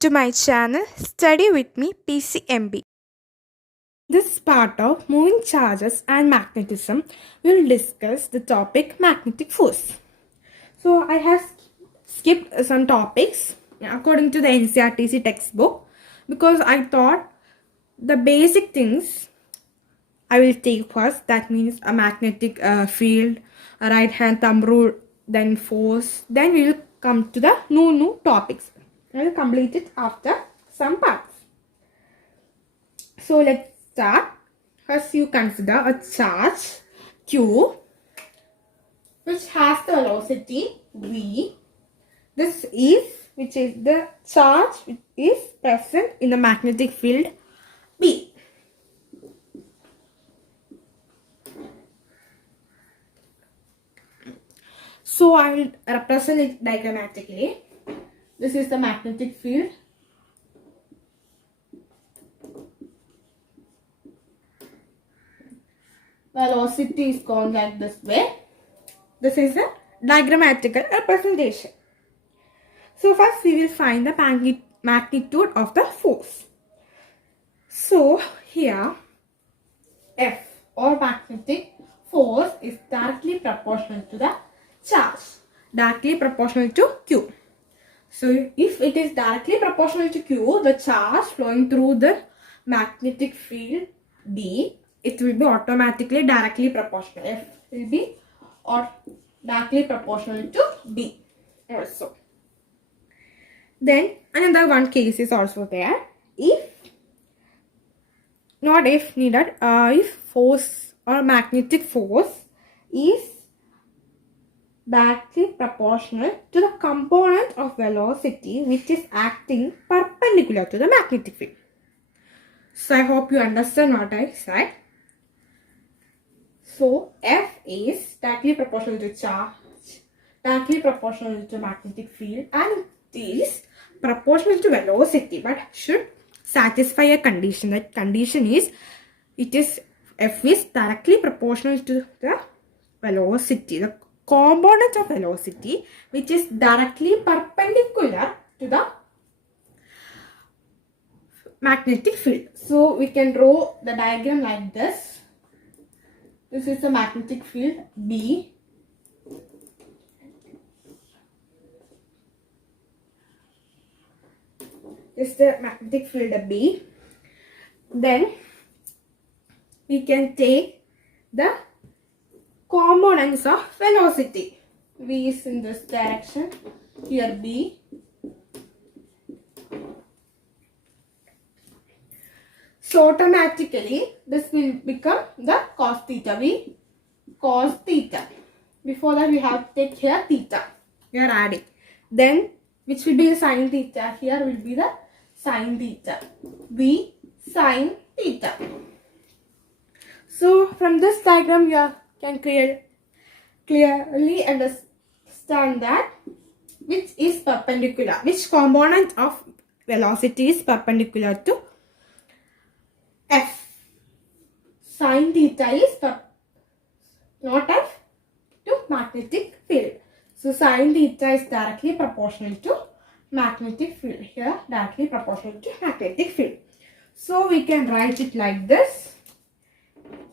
to my channel Study with me PCMB. This part of moving charges and magnetism will discuss the topic magnetic force. So I have skipped some topics according to the NCRTC textbook because I thought the basic things I will take first. That means a magnetic field, a right hand thumb rule, then force. Then we will come to the new topics. I will complete it after some parts. So let's start. First you consider a charge Q which has the velocity V. This is which is the charge which is present in the magnetic field B. So I will represent it diagrammatically. This is the magnetic field. Velocity is gone like this way. This is a diagrammatical representation. So first we will find the magnitude of the force. So here F or magnetic force is directly proportional to the charge, directly proportional to Q. So if it is directly proportional to Q, the charge flowing through the magnetic field D, it will be automatically directly proportional. F will be directly proportional to B also. Then another one case is also there. If not if needed, if force or magnetic force is directly proportional to the component of velocity which is acting perpendicular to the magnetic field. So I hope you understand what I said. So F is directly proportional to charge, directly proportional to magnetic field, and it is proportional to velocity, but should satisfy a condition. That condition is F is directly proportional to the velocity, the component of velocity which is directly perpendicular to the magnetic field. So we can draw the diagram like this. This is the magnetic field B. This is the magnetic field B. Then we can take the components of velocity. V is in this direction, here B. So automatically this will become the cos theta. V cos theta. Before that we have to take here theta. We are adding. Then which will be the sin theta? Here will be the sin theta. V sin theta. So from this diagram you can clearly understand that which is perpendicular, which component of velocity is perpendicular to F. Sin theta is not F to magnetic field. So sin theta is directly proportional to magnetic field. Here directly proportional to magnetic field. So we can write it like this.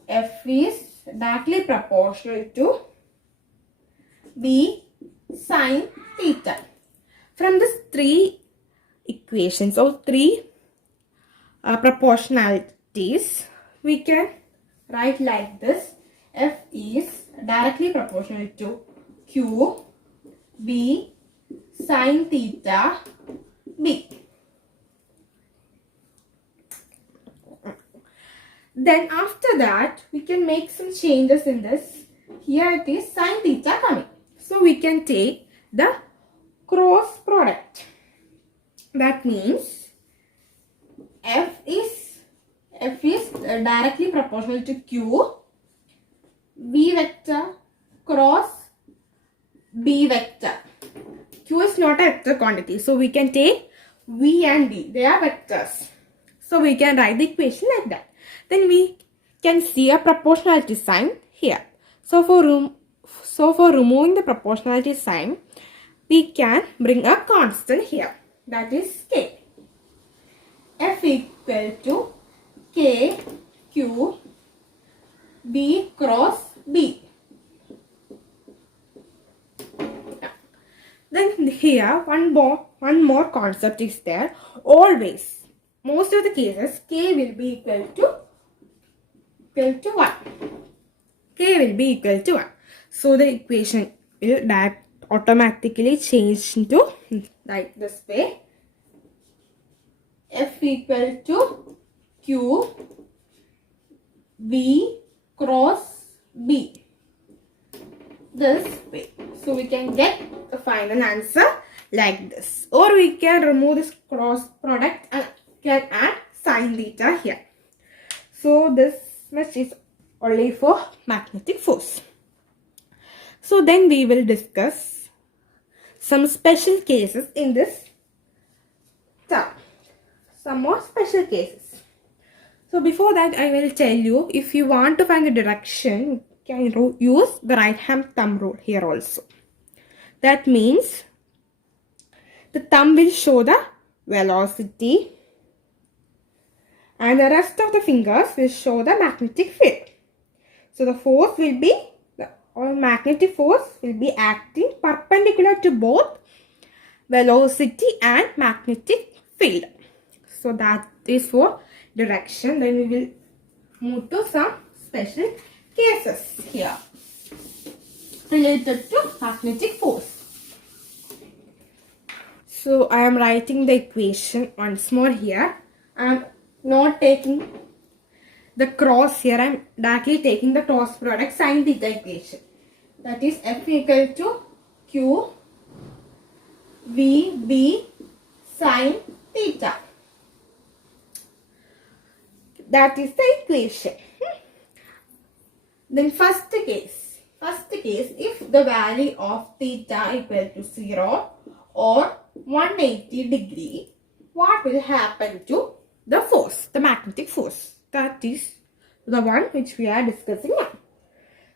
F is directly proportional to B sin theta. From these three equations or three proportionalities, we can write like this. F is directly proportional to Q B sin theta B. Then after that we can make some changes in this. Here it is sin theta coming. So we can take the cross product. That means F is directly proportional to Q V vector cross B vector. Q is not a vector quantity. So we can take V and D. They are vectors. So we can write the equation like that. Then we can see a proportionality sign here. So for removing the proportionality sign, we can bring a constant here. That is K. F equal to K Q B cross B. Then here one more concept is there. Always, most of the cases, K will be equal to 1. K will be equal to 1. So the equation will automatically change into like this way. F equal to Q B cross B. This way. So we can get the final answer like this. Or we can remove this cross product and can add sine theta here. So this much is only for magnetic force. So then we will discuss some special cases in this term. Some more special cases. So before that, I will tell you, if you want to find the direction, you can use the right hand thumb rule here also. That means the thumb will show the velocity and the rest of the fingers will show the magnetic field. So the force will be, or magnetic force will be acting perpendicular to both velocity and magnetic field. So that is for direction. Then we will move to some special cases here related to magnetic force. So I am writing the equation once more here. I am not taking the cross here. I am directly taking the cross product sine theta equation. That is F equal to Q V B sine theta. That is the equation. Then first case, if the value of theta equal to 0 or 180 degree, what will happen to the force, the magnetic force? That is the one which we are discussing now.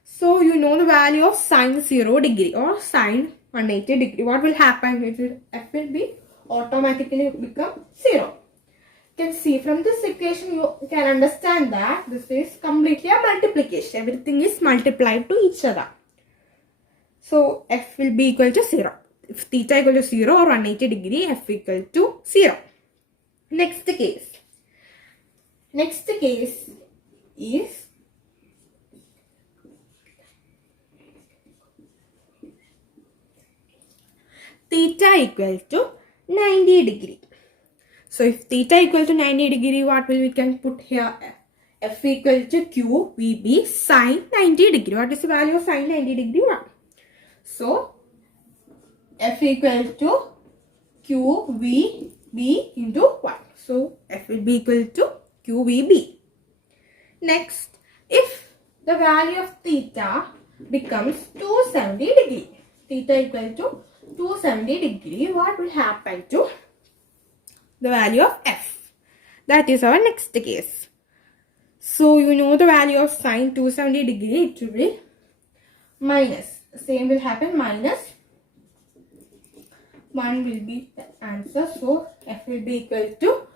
So you know the value of sine 0 degree or sine 180 degree. What will happen? F will be automatically become 0. You can see from this equation, you can understand that this is completely a multiplication. Everything is multiplied to each other. So F will be equal to 0. If theta equal to 0 or 180 degree, F equal to 0. Next case is theta equal to 90 degree. So if theta equal to 90 degree, what will we can put here? F equal to Q VB sine 90 degree. What is the value of sine 90 degree? 1. So F equal to Q VB into 1. So F will be equal to Q VB. Next, if the value of theta becomes 270 degree, theta equal to 270 degree, what will happen to the value of F? That is our next case. So you know the value of sine 270 degree, it will be minus. Same will happen, minus 1 will be the answer. So F will be equal to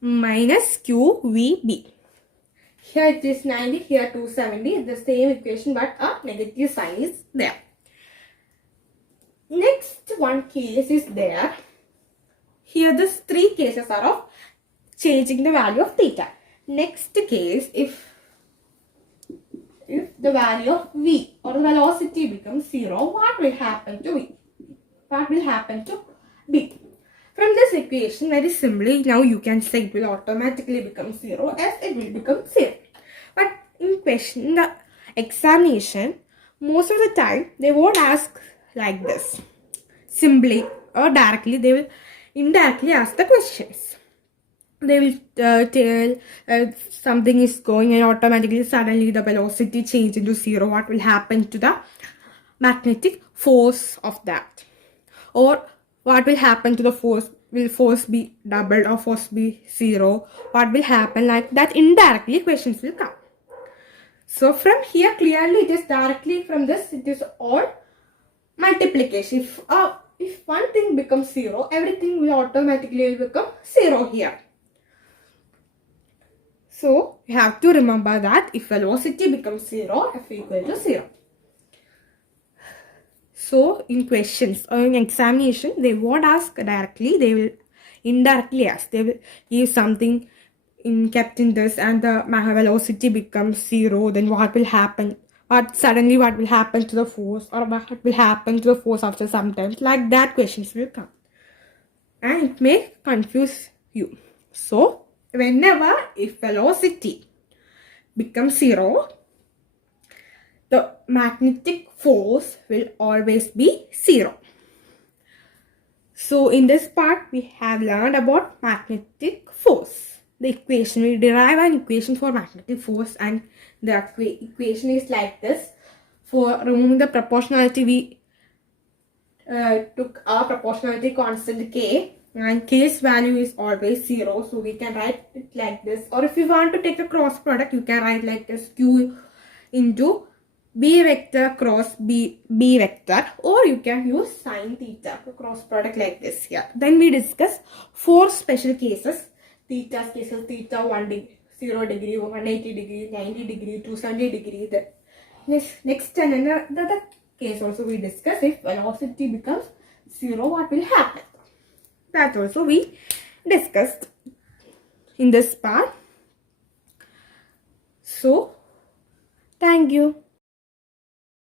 minus QVB. Here it is 90, here 270. The same equation but a negative sign is there. Next one case is there. Here these 3 cases are of changing the value of theta. Next case, if the value of V or the velocity becomes 0, what will happen to V? What will happen to B? From this equation, very simply, now you can say it will automatically become 0 as it will become 0. But in the examination, most of the time, they won't ask like this. Simply or directly, they will indirectly ask the questions. They will tell something is going and automatically suddenly the velocity change into 0. What will happen to the magnetic force of that? Or what will happen to the force? Will force be doubled or force be 0? What will happen? Like that, indirectly questions will come. So from here clearly it is directly from this, it is all multiplication. If one thing becomes 0, everything will automatically become 0 here. So you have to remember that if velocity becomes 0, f equal to 0. So in questions or in examination, they won't ask directly, they will indirectly ask. They will give something kept in this and the velocity becomes 0, then what will happen? What will happen to the force, or what will happen to the force after some time? Like that questions will come. And it may confuse you. So whenever if velocity becomes 0, the magnetic force will always be 0. So in this part, we have learned about magnetic force. The equation, we derive an equation for magnetic force, and the equation is like this. For removing the proportionality, we took our proportionality constant k, and k's value is always 0. So we can write it like this. Or if you want to take a cross product, you can write like this: q into b vector cross b vector, or you can use sine theta cross product like this here. Then we discuss 4 special cases. Theta's cases: theta 1 degree, 0 degree, 180 degree, 90 degree, 270 degree. The next and another case also we discuss: if velocity becomes 0, what will happen? That also we discussed in this part. So thank you.